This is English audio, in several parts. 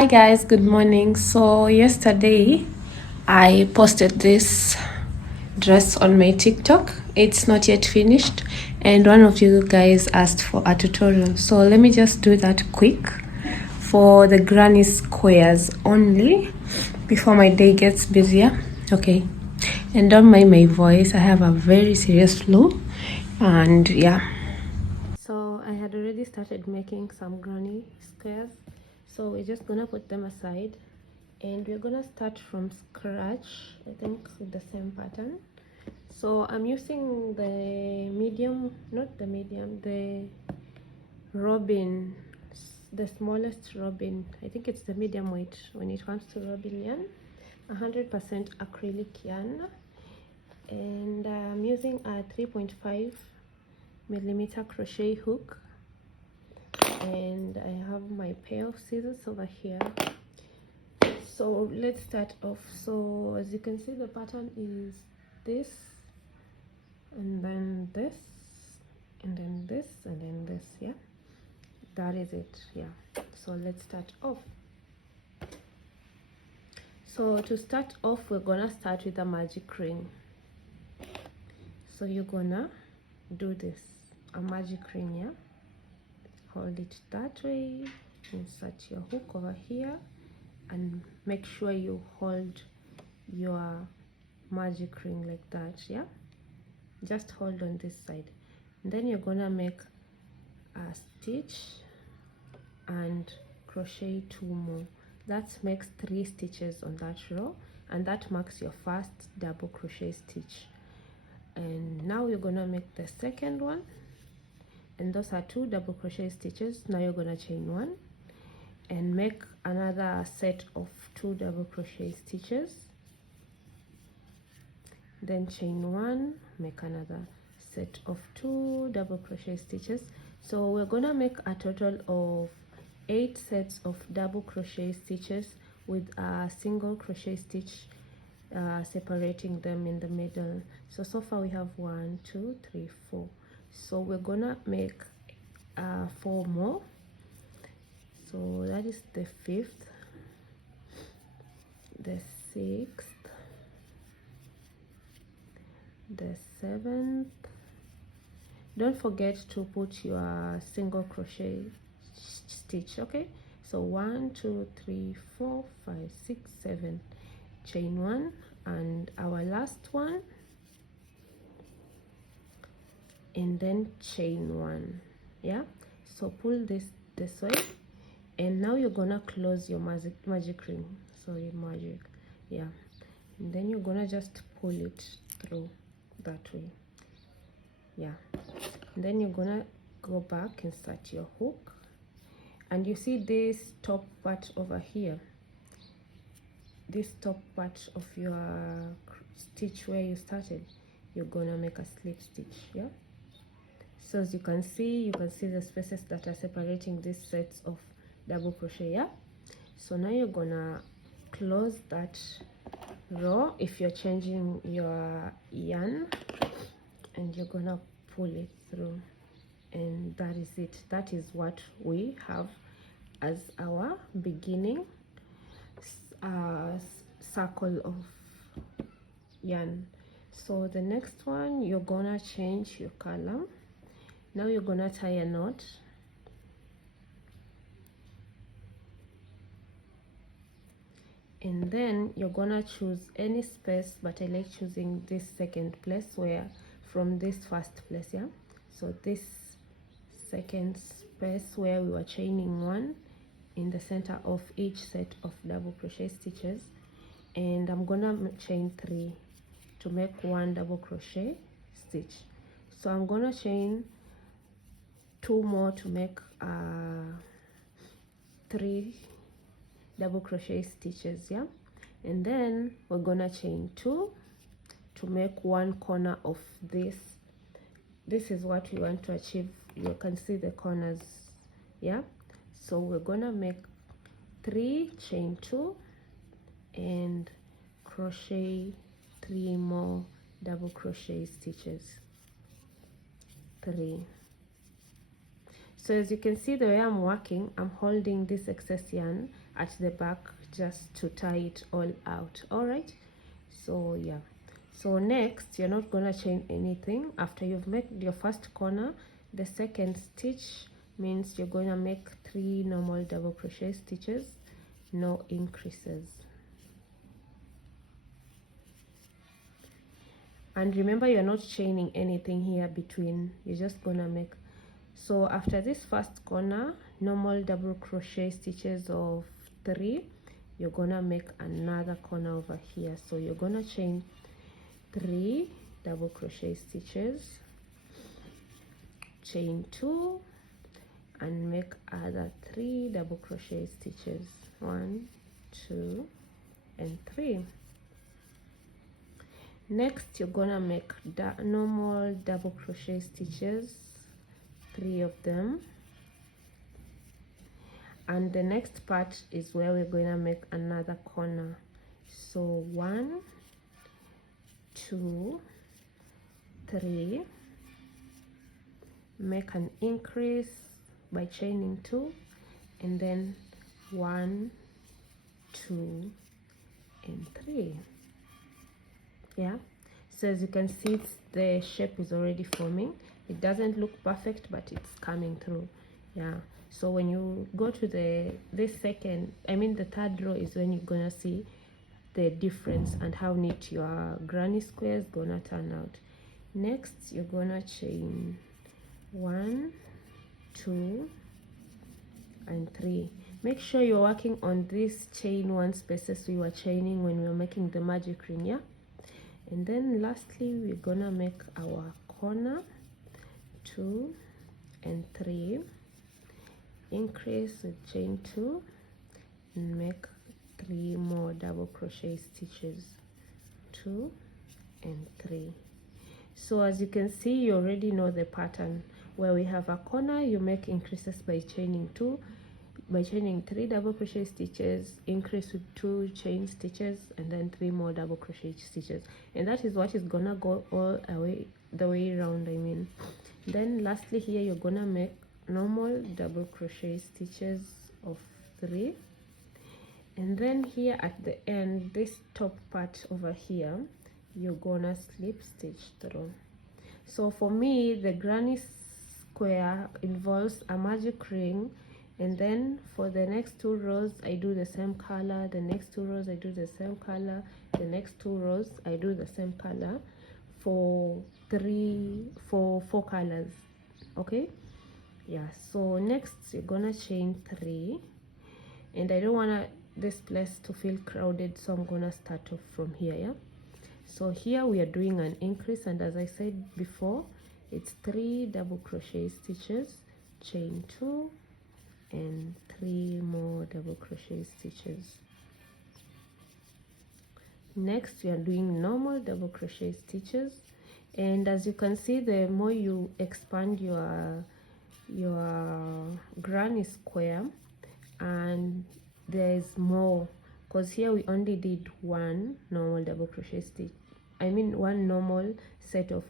Hi guys, good morning. So yesterday I posted this dress on my TikTok. It's not yet finished and one of you guys asked for a tutorial. So let me just do that quick for the granny squares only before my day gets busier. Okay. And don't mind my voice. I have a very serious flu and yeah. So I had already started making some granny squares. So we're just gonna put them aside and we're gonna start from scratch, I think, with the same pattern. So I'm using the medium, not the medium, the robin, the smallest robin. I think it's the medium weight when it comes to robin yarn, 100% acrylic yarn, and I'm using a 3.5 millimeter crochet hook, and I have my pair of scissors over here. So let's start off. So as you can see, the pattern is this and then this and then this and then this. Yeah, that is it. Yeah, so let's start off. So to start off, we're gonna start with a magic ring. So you're gonna do this, a magic ring. Yeah, hold it that way, insert your hook over here and make sure you hold your magic ring like that. Yeah, just hold on this side, and then you're gonna make a stitch and crochet 2 more. That makes 3 stitches on that row, and that marks your first double crochet stitch. And now you're gonna make the second one, and those are 2 double crochet stitches. Now you're gonna chain 1 and make another set of 2 double crochet stitches, then chain 1, make another set of 2 double crochet stitches. So we're gonna make a total of 8 sets of double crochet stitches with a single crochet stitch separating them in the middle. So far we have 1 2 3 4. So we're gonna make 4 more. So that is the 5th, the 6th, the 7th. Don't forget to put your single crochet stitch. Okay, so 1 2 3 4 5 6 7, chain 1, and our last one, and then chain 1. Yeah, so pull this way, and now you're gonna close your magic ring. Sorry, magic. Yeah, and then you're gonna just pull it through that way. Yeah, and then you're gonna go back, insert your hook, and you see this top part over here, this top part of your stitch where you started, you're gonna make a slip stitch. Yeah, so as you can see the spaces that are separating these sets of double crochet. Yeah, so now you're gonna close that row if you're changing your yarn, and you're gonna pull it through, and that is it. That is what we have as our beginning circle of yarn. So the next one, you're gonna change your color. Now you're gonna tie a knot, and then you're gonna choose any space, but I like choosing this second place where from this first place. Yeah, so this second space where we were chaining 1 in the center of each set of double crochet stitches, and I'm gonna chain 3 to make 1 double crochet stitch. So I'm gonna chain 2 more to make 3 double crochet stitches. Yeah, and then we're gonna chain 2 to make 1 corner of this. This is what we want to achieve. You can see the corners. Yeah, so we're gonna make 3, chain 2, and crochet 3 more double crochet stitches. 3. So as you can see, the way I'm working, I'm holding this excess yarn at the back just to tie it all out. All right, so yeah, so next you're not gonna chain anything after you've made your first corner. The second stitch means you're gonna make 3 normal double crochet stitches, no increases. And remember, you're not chaining anything here between, you're just gonna make. So after this first corner, normal double crochet stitches of 3, you're gonna make another corner over here. So you're gonna chain 3 double crochet stitches, chain 2, and make other 3 double crochet stitches, 1, 2, and 3. Next you're gonna make normal double crochet stitches, 3 of them, and the next part is where we're going to make another corner. So 1, 2, 3, make an increase by chaining 2, and then 1, 2, and 3. Yeah, so as you can see, the shape is already forming. It doesn't look perfect, but it's coming through. Yeah, so when you go to the third row is when you're gonna see the difference and how neat your granny square is gonna turn out. Next you're gonna chain 1, 2, and 3. Make sure you're working on this chain 1 spaces we were chaining when we were making the magic ring. Yeah, and then lastly we're gonna make our corner 2 and 3, increase with chain 2, and make 3 more double crochet stitches, 2 and 3. So as you can see, you already know the pattern. Where we have a corner, you make increases by chaining 3 double crochet stitches, increase with 2 chain stitches, and then 3 more double crochet stitches, and that is what is gonna go all the way around. Then lastly here you're gonna make normal double crochet stitches of 3, and then here at the end, this top part over here, you're gonna slip stitch through. So for me, the granny square involves a magic ring, and then for the next 2 rows I do the same color, the next 2 rows I do the same color, the next 2 rows I do the same color for 4 colors. Okay, yeah, so next you're gonna chain 3, and I don't want this place to feel crowded, so I'm gonna start off from here. Yeah, so here we are doing an increase, and as I said before, it's 3 double crochet stitches, chain 2, and 3 more double crochet stitches. Next we are doing normal double crochet stitches, and as you can see, the more you expand your granny square, and there is more, because here we only did 1 normal double crochet stitch, one normal set of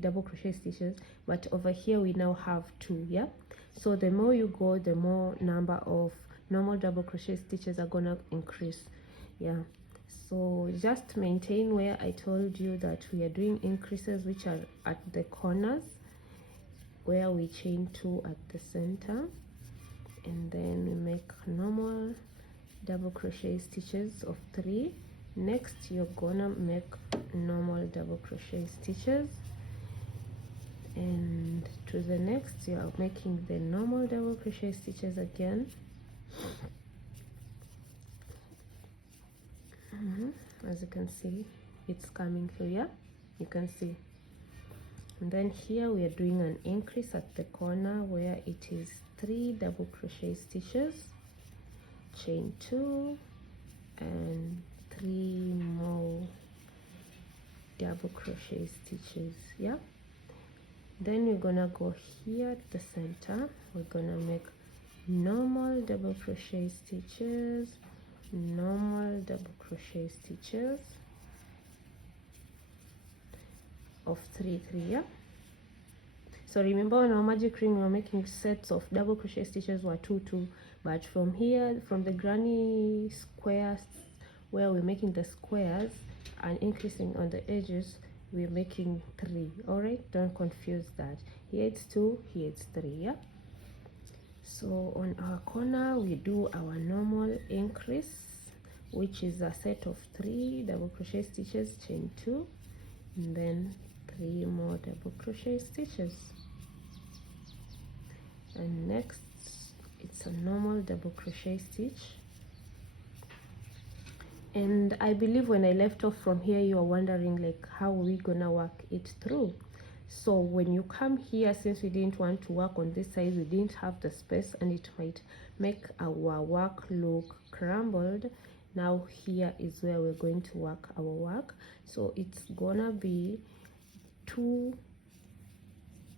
double crochet stitches, but over here we now have 2. Yeah, so the more you go, the more number of normal double crochet stitches are gonna increase. Yeah, so just maintain where I told you that we are doing increases, which are at the corners where we chain 2 at the center, and then we make normal double crochet stitches of 3. Next you're gonna make normal double crochet stitches, and to the next you are making the normal double crochet stitches again. As you can see, it's coming through. Yeah, you can see. And then here we are doing an increase at the corner where it is 3 double crochet stitches, chain 2, and 3 more double crochet stitches. Yeah, then we're gonna go here at the center, we're gonna make normal double crochet stitches, normal double crochet stitches of 3 3. Yeah, so remember, on our magic ring we are making sets of double crochet stitches were 2 2, but from here, from the granny squares where we're making the squares and increasing on the edges, we're making 3. All right, don't confuse that. Here it's 2, here it's 3. Yeah, so on our corner we do our normal increase, which is a set of 3 double crochet stitches, chain 2, and then 3 more double crochet stitches. And next it's a normal double crochet stitch. And I believe when I left off from here, you are wondering like how are we gonna work it through. So when you come here, since we didn't want to work on this side, we didn't have the space and it might make our work look crumbled. Now here is where we're going to work our work. So it's gonna be 2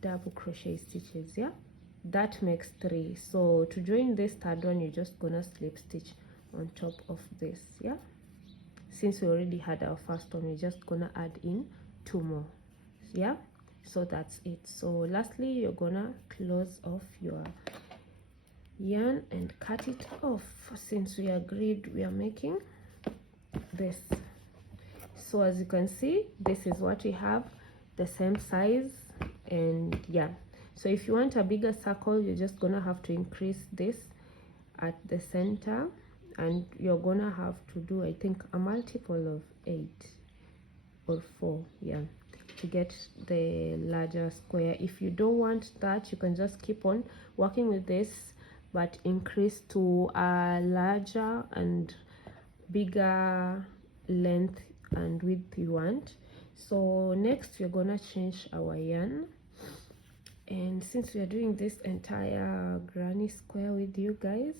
double crochet stitches. Yeah, that makes 3. So to join this third one, you're just gonna slip stitch on top of this. Yeah, since we already had our first one, we're just gonna add in 2 more. Yeah, so that's it. So lastly, you're gonna close off your yarn and cut it off, since we agreed we are making this. So as you can see, this is what we have, the same size. And yeah, so if you want a bigger circle, you're just gonna have to increase this at the center, and you're gonna have to do, I think, a multiple of 8 or 4, yeah, to get the larger square. If you don't want that, you can just keep on working with this, but increase to a larger and bigger length and width you want. So next we're gonna change our yarn, and since we are doing this entire granny square with you guys,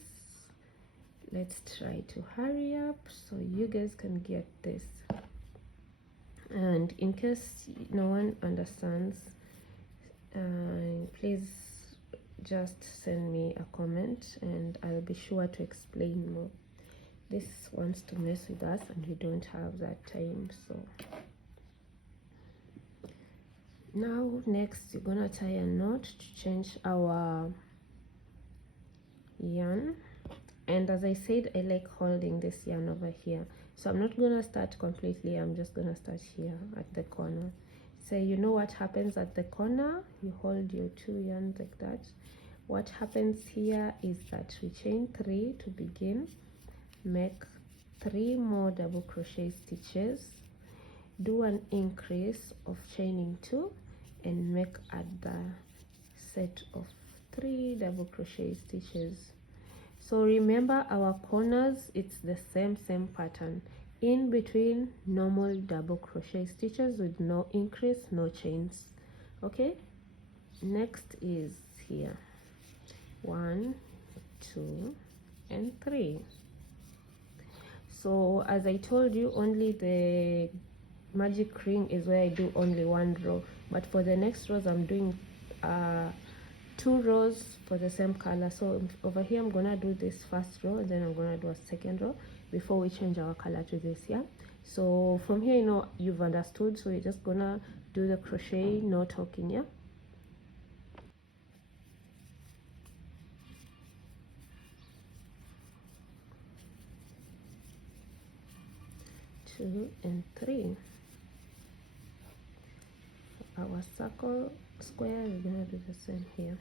let's try to hurry up so you guys can get this. And in case no one understands, please just send me a comment and I'll be sure to explain more. This wants to mess with us and we don't have that time. So now next you're gonna tie a knot to change our yarn. And as I said, I like holding this yarn over here, so I'm not gonna start completely, I'm just gonna start here at the corner. So you know what happens at the corner, you hold your 2 yarns like that. What happens here is that we chain 3 to begin, make 3 more double crochet stitches, do an increase of chaining 2, and make another set of 3 double crochet stitches. So remember, our corners, it's the same pattern, in between normal double crochet stitches with no increase, no chains. Okay, next is here 1, 2, and 3. So as I told you, only the magic ring is where I do only 1 row, but for the next rows I'm doing 2 rows for the same color. So over here I'm gonna do this first row, and then I'm gonna do a second row before we change our color to this. Yeah, so from here, you know, you've understood, so you're just gonna do the crochet, no talking. Yeah, two and 3. For our circle square, we're gonna do the same here.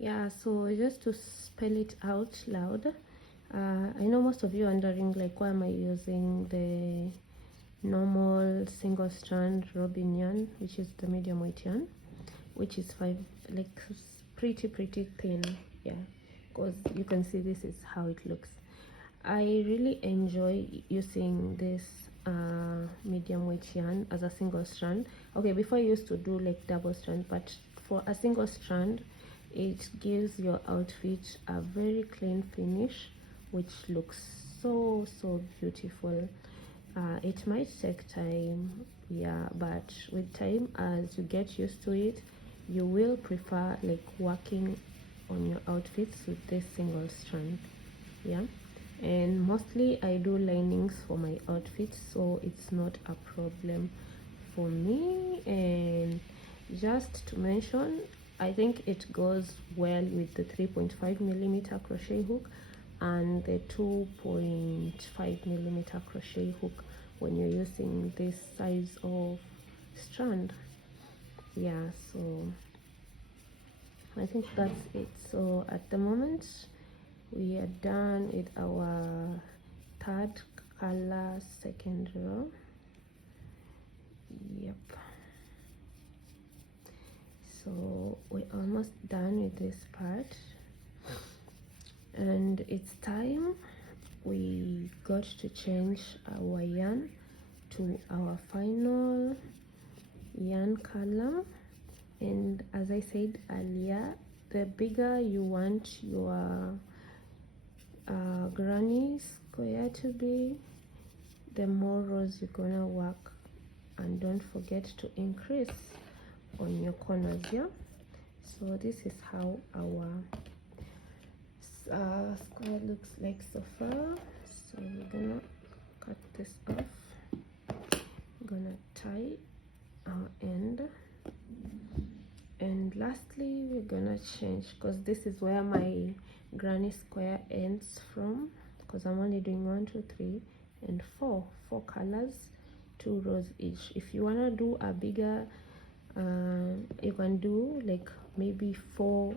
Yeah, so just to spell it out loud, I know most of you are wondering like why am I using the normal single strand robin yarn, which is the medium weight yarn, which is pretty thin. Yeah, because you can see this is how it looks. I really enjoy using this medium weight yarn as a single strand. Okay, before I used to do like double strand, but for a single strand it gives your outfit a very clean finish, which looks so beautiful. It might take time, yeah, but with time, as you get used to it, you will prefer like working on your outfits with this single strand. Yeah, and mostly I do linings for my outfits, so it's not a problem for me. And just to mention, I think it goes well with the 3.5mm crochet hook and the 2.5mm crochet hook when you're using this size of strand. Yeah, so I think that's it. So at the moment we are done with our third color, second row. Yep, so we're almost done with this part, and it's time we got to change our yarn to our final yarn color. And as I said earlier, the bigger you want your granny square to be, the more rows you're gonna work. And don't forget to increase on your corners. Yeah, so this is how our square looks like so far. So we're gonna cut this off, gonna tie our end, and lastly we're gonna change, because this is where my granny square ends from, because I'm only doing 1 2 3 and 4 colors, 2 rows each. If you want to do a bigger you can do like maybe four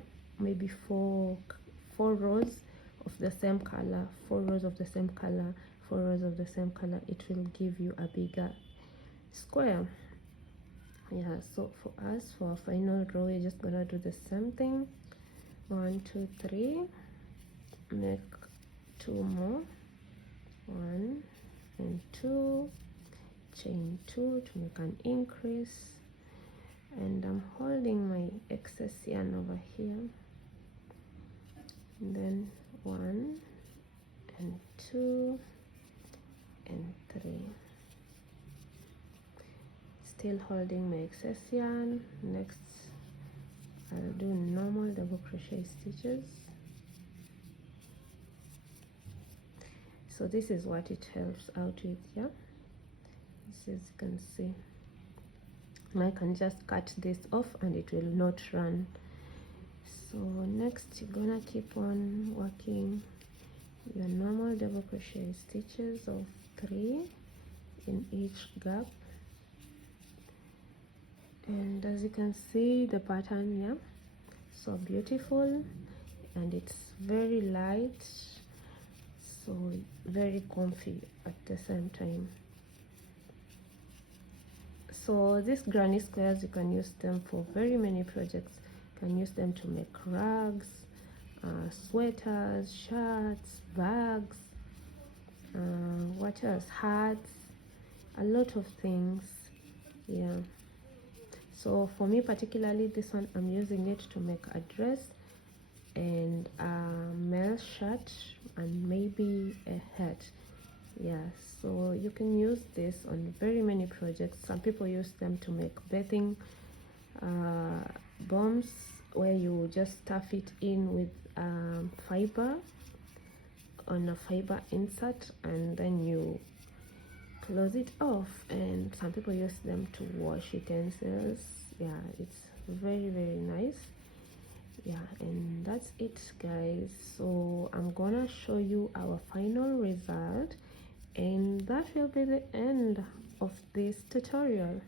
rows of the same color, 4 rows of the same color, 4 rows of the same color. It will give you a bigger square. Yeah, so for us, for our final row, we're just gonna do the same thing. 1 2 3, make 2 more, 1 and 2, chain 2 to make an increase, and I'm holding my excess yarn over here, and then 1 and 2 and 3, still holding my excess yarn. Next I'll do normal double crochet stitches. So this is what it helps out with. Yeah, this is, you can see, I can just cut this off and it will not run. So next you're gonna keep on working your normal double crochet stitches of 3 in each gap, and as you can see the pattern, yeah, so beautiful, and it's very light, so very comfy at the same time. So these granny squares, you can use them for very many projects. You can use them to make rugs, sweaters, shirts, bags, what else, hats, a lot of things. Yeah, so for me particularly, this one I'm using it to make a dress and a male shirt and maybe a hat. Yeah, so you can use this on very many projects. Some people use them to make bathing bombs, where you just stuff it in with fiber on a fiber insert, and then you close it off. And some people use them to wash utensils. Yeah, it's very nice. Yeah, and that's it, guys. So I'm gonna show you our final result, and that will be the end of this tutorial.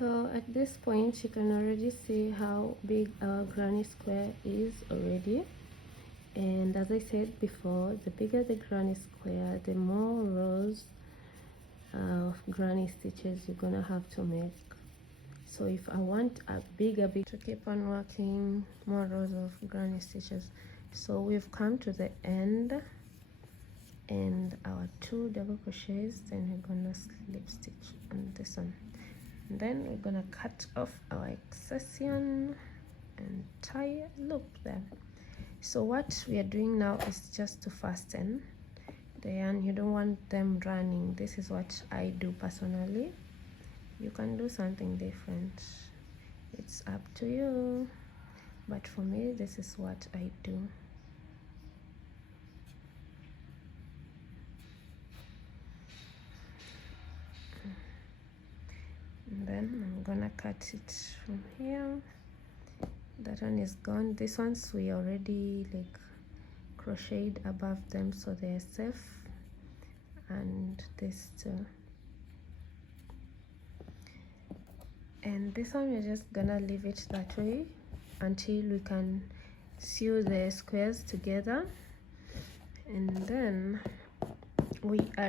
So at this point you can already see how big our granny square is already, and as I said before, the bigger the granny square, the more rows of granny stitches you're gonna have to make. So if I want a bigger to keep on working more rows of granny stitches. So we've come to the end and our 2 double crochets, then we're gonna slip stitch on this one, and then we're gonna cut off our excess yarn and tie a loop there. So what we are doing now is just to fasten the yarn. You don't want them running. This is what I do personally. You can do something different, it's up to you, but for me this is what I do. And then I'm gonna cut it from here. That one is gone. This ones we already like crocheted above them, so they're safe, and this too. And this one we're just gonna leave it that way until we can sew the squares together, and then we are